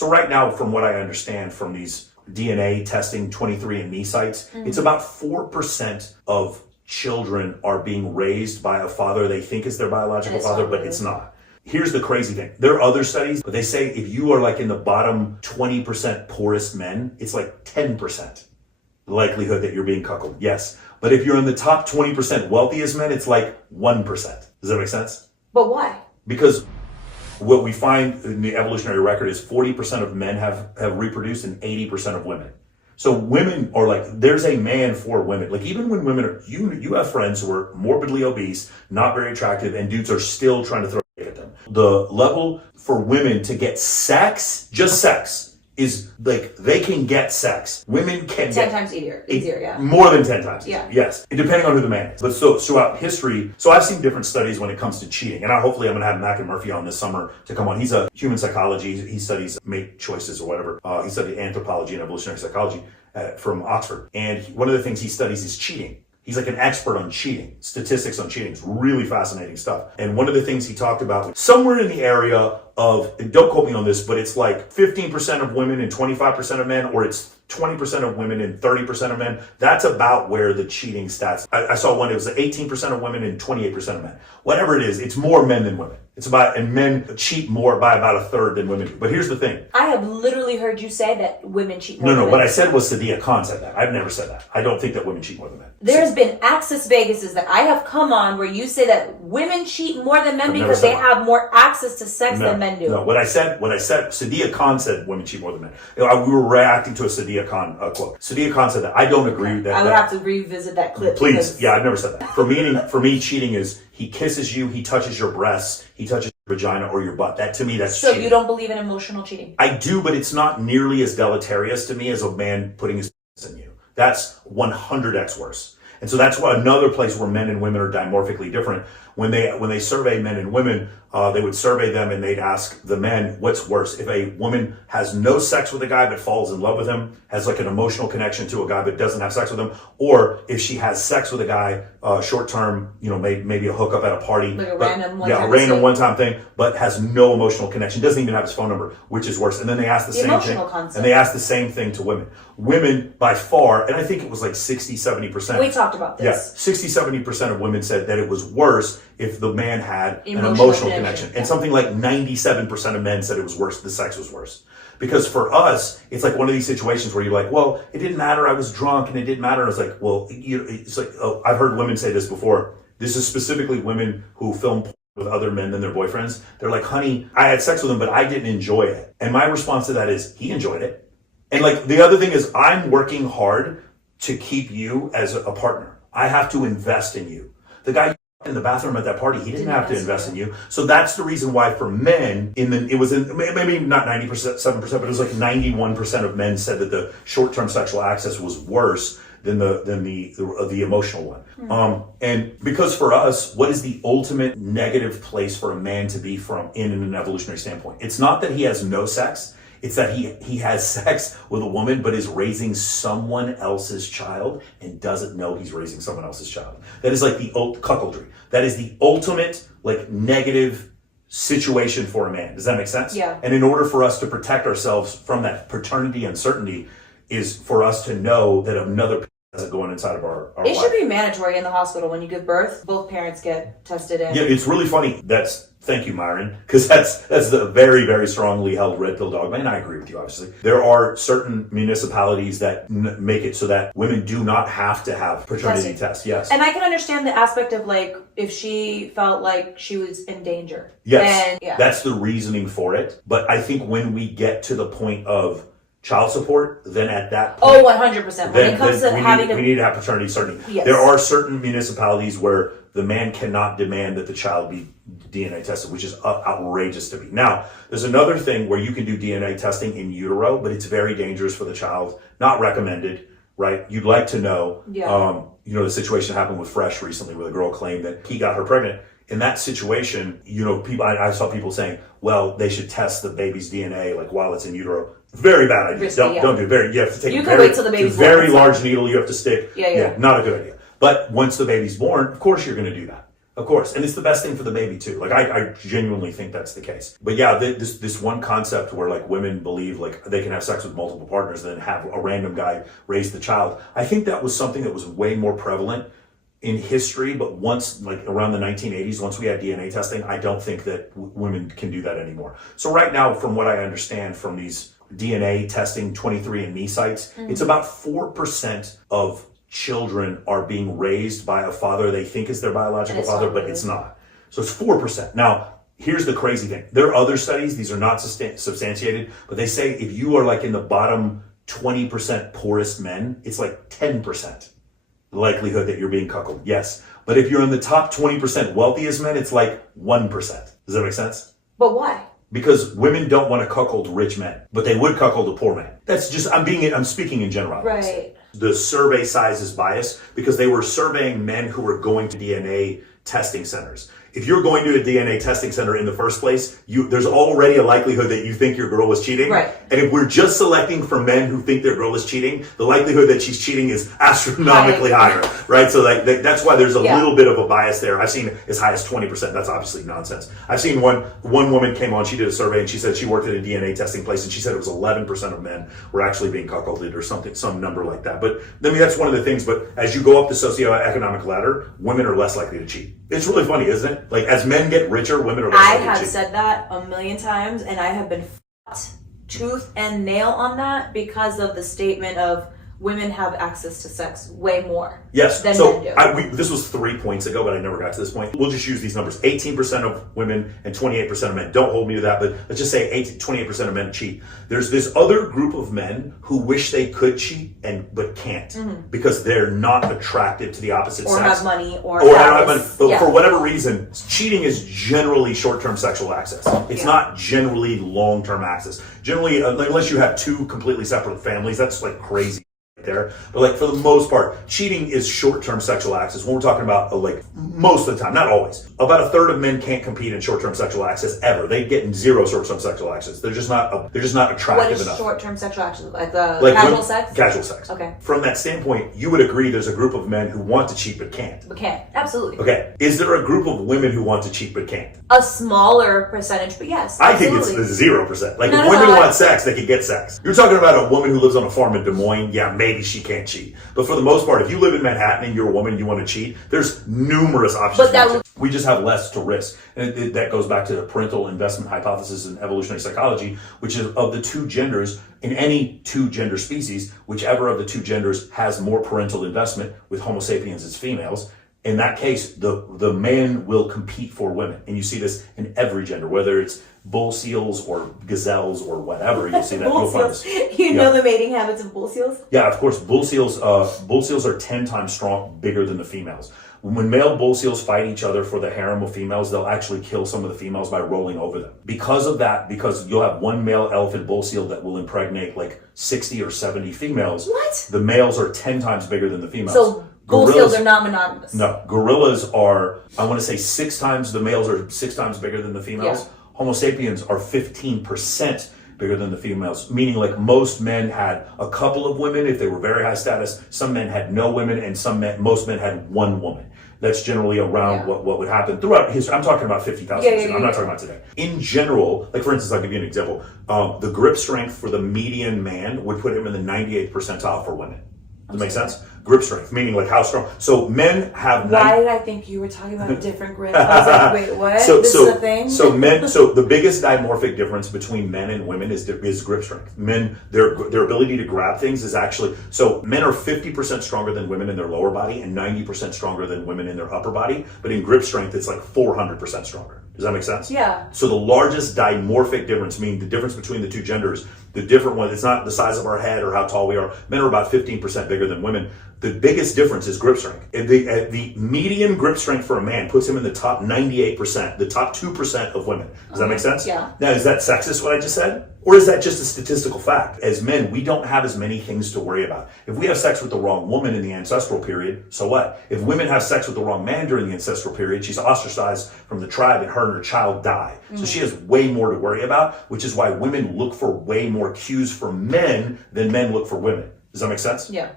So right now, from what I understand from these DNA testing 23andMe sites, it's about 4% of children are being raised by a father they think is their biological father, but it's not. Here's the crazy thing. There are other studies, but they say if you are like in the bottom 20% poorest men, it's like 10% likelihood that you're being cuckolded. Yes. But if you're in the top 20% wealthiest men, it's like 1%. Does that make sense? But why? Because what we find in the evolutionary record is 40% of men have reproduced and 80% of women. So women are like, there's a man for women. Like even when women are, you have friends who are morbidly obese, not very attractive, and dudes are still trying to throw at them. The level for women to get sex, just sex, is like they can get sex. Women can 10 times easier, yeah. More than 10 times. Yeah. Yes. Depending on who the man is. But so throughout history, so I've seen different studies when it comes to cheating. And hopefully I'm going to have Mac and Murphy on this summer to come on. He's a human psychology. He studies mate choices or whatever. He studied anthropology and evolutionary psychology from Oxford. And one of the things he studies is cheating. He's like an expert on cheating, statistics on cheating. It's really fascinating stuff. And one of the things he talked about, somewhere in the area of, and don't quote me on this, but it's like 15% of women and 25% of men, or it's 20% of women and 30% of men. That's about where the cheating stats. I saw one, it was 18% of women and 28% of men. Whatever it is, it's more men than women. It's about, and men cheat more by about a third than women do. But here's the thing. I have literally heard you say that women cheat more than men. No, what I said was Sadia Khan said that. I've never said that. I don't think that women cheat more than men. There's been Access Vegases that I have come on where you say that women cheat more than men because they have more access to sex than men do. No, what I said, Sadia Khan said women cheat more than men. We were reacting to a Sadia Khan quote. Sadia Khan said that. I don't agree with that. I would have to revisit that clip. Please. Yeah, I've never said that. For me, cheating is he kisses you, he touches your breasts, he touches your vagina or your butt. That to me, that's cheating. So you don't believe in emotional cheating? I do, but it's not nearly as deleterious to me as a man putting his in you. That's 100x worse. And so that's another place where men and women are dimorphically different. When they survey men and women, they would survey them and they'd ask the men, what's worse? If a woman has no sex with a guy but falls in love with him, has like an emotional connection to a guy but doesn't have sex with him, or if she has sex with a guy, short term, maybe a hookup at a party, like a random one-time thing, but has no emotional connection, doesn't even have his phone number, which is worse. And then they ask the same thing, and they ask the same thing to women. Women, by far, and I think it was like 60-70%. We talked about this. Yeah, 60-70% of women said that it was worse if the man had an emotional connection. And something like 97% of men said it was worse, the sex was worse. Because for us, it's like one of these situations where you're like, well, it didn't matter, I was drunk, and it didn't matter. And I was like, well, it's like, I've heard women say this before. This is specifically women who film with other men than their boyfriends. They're like, honey, I had sex with him, but I didn't enjoy it. And my response to that is, he enjoyed it. And like, the other thing is, I'm working hard to keep you as a partner. I have to invest in you. The guy in the bathroom at that party, he didn't have to invest in you. So that's the reason why for men, it was maybe not 90%, 7%, but it was like 91% of men said that the short-term sexual access was worse than the emotional one. And because for us, what is the ultimate negative place for a man to be from in an evolutionary standpoint? It's not that he has no sex. It's that he has sex with a woman, but is raising someone else's child and doesn't know he's raising someone else's child. That is like the cuckoldry. That is the ultimate like negative situation for a man. Does that make sense? Yeah. And in order for us to protect ourselves from that paternity uncertainty is for us to know that another person is going inside of our life. It should be mandatory in the hospital when you give birth. Both parents get tested in. Yeah, it's really funny. Thank you, Myron, because that's the very, very strongly held red pill dogma, and I agree with you, obviously. There are certain municipalities that make it so that women do not have to have paternity tests, yes. And I can understand the aspect of, like, if she felt like she was in danger. Yes, that's the reasoning for it. But I think when we get to the point of child support, then at that point... 100%. When it comes to we need to have paternity certainty. Yes. There are certain municipalities where the man cannot demand that the child be DNA tested, which is outrageous to me. Now, there's another thing where you can do DNA testing in utero, but it's very dangerous for the child. Not recommended, right? You'd like to know. Yeah. The situation happened with Fresh recently where the girl claimed that he got her pregnant. In that situation, I saw people saying, well, they should test the baby's DNA like while it's in utero. Very bad idea. Don't do it. You have to take wait till the baby's born. Very large needle you have to stick. Yeah. Not a good idea. But once the baby's born, of course you're going to do that. Of course. And it's the best thing for the baby too. Like I genuinely think that's the case. But yeah, this one concept where like women believe like they can have sex with multiple partners and then have a random guy raise the child. I think that was something that was way more prevalent in history, but once, like around the 1980s, once we had DNA testing, I don't think that women can do that anymore. So right now, from what I understand from these DNA testing 23andMe sites, it's about 4% of children are being raised by a father they think is their biological father, but it's not. So it's 4%. Now, here's the crazy thing. There are other studies, these are not substantiated, but they say if you are like in the bottom 20% poorest men, it's like 10%. The likelihood that you're being cuckolded, yes. But if you're in the top 20% wealthiest men, it's like 1%. Does that make sense? But why? Because women don't want to cuckold rich men, but they would cuckold a poor man. That's just, I'm speaking in general. Right. The survey size is biased because they were surveying men who were going to DNA testing centers. If you're going to a DNA testing center in the first place, there's already a likelihood that you think your girl was cheating. Right. And if we're just selecting for men who think their girl is cheating, the likelihood that she's cheating is astronomically higher, right? So that's why there's a little bit of a bias there. I've seen as high as 20%. That's obviously nonsense. I've seen one woman came on, she did a survey and she said she worked at a DNA testing place and she said it was 11% of men were actually being cuckolded or something, some number like that. But I mean, that's one of the things. But as you go up the socioeconomic ladder, women are less likely to cheat. It's really funny, isn't it? Like as men get richer, women are less likely to cheat. I have said that a million times and I have been fought tooth and nail on that because of the statement of women have access to sex way more than men do. This was 3 points ago, but I never got to this point. We'll just use these numbers. 18% of women and 28% of men. Don't hold me to that, but let's just say 28% of men cheat. There's this other group of men who wish they could cheat but can't because they're not attracted to the opposite sex. Or have money or have money. But for whatever reason, cheating is generally short-term sexual access. It's not generally long-term access. Generally, unless you have two completely separate families, that's like crazy there. But like for the most part, cheating is short-term sexual access. When we're talking about like most of the time, not always, about a third of men can't compete in short-term sexual access ever. They get zero short-term sexual access. They're just not attractive What is enough. Short-term sexual access? Like casual sex? Casual sex. Okay. From that standpoint, you would agree there's a group of men who want to cheat but can't. But can't. Absolutely. Okay. Is there a group of women who want to cheat but can't? A smaller percentage, but yes. I think it's 0%. Like if women want sex, they can get sex. You're talking about a woman who lives on a farm in Des Moines. Yeah, maybe she can't cheat. But for the most part, if you live in Manhattan and you're a woman and you want to cheat, there's numerous options. We just have less to risk. And that goes back to the parental investment hypothesis in evolutionary psychology, which is of the two genders, in any two gender species, whichever of the two genders has more parental investment, with Homo sapiens as females, in that case, the man will compete for women. And you see this in every gender, whether it's bull seals or gazelles or whatever. You'll see that. You'll find this. You know the mating habits of bull seals? Yeah, of course. Bull seals are 10 times bigger than the females. When male bull seals fight each other for the harem of females, they'll actually kill some of the females by rolling over them. Because of that, because you'll have one male elephant bull seal that will impregnate like 60 or 70 females. What? The males are 10 times bigger than the females. So bull seals are not monogamous. No, gorillas are, I want to say 6 times, the males are 6 times bigger than the females. Yeah. Homo sapiens are 15% bigger than the females, meaning like most men had a couple of women if they were very high status. Some men had no women, and most men had one woman. That's generally around what would happen throughout history. I'm talking about 50,000 years ago. I'm not talking about today. In general, like for instance, I'll give you an example. The grip strength for the median man would put him in the 98th percentile for women. Does that make sense? Grip strength, meaning like how strong. So men have. Why did I think you were talking about a different grip? I was like, wait, what? This is a thing? So the biggest dimorphic difference between men and women is grip strength. Men, their ability to grab things is actually, so men are 50% stronger than women in their lower body and 90% stronger than women in their upper body. But in grip strength, it's like 400% stronger. Does that make sense? Yeah. So the largest dimorphic difference, meaning the difference between the two genders, the different one, it's not the size of our head or how tall we are. Men are about 15% bigger than women. The biggest difference is grip strength. The median grip strength for a man puts him in the top 98%, the top 2% of women. Does that make sense? Yeah. Now, is that sexist what I just said? Or is that just a statistical fact? As men, we don't have as many things to worry about. If we have sex with the wrong woman in the ancestral period, so what? If women have sex with the wrong man during the ancestral period, she's ostracized from the tribe and her and her child die. So she has way more to worry about, which is why women look for way more cues from men than men look for women. Does that make sense? Yeah.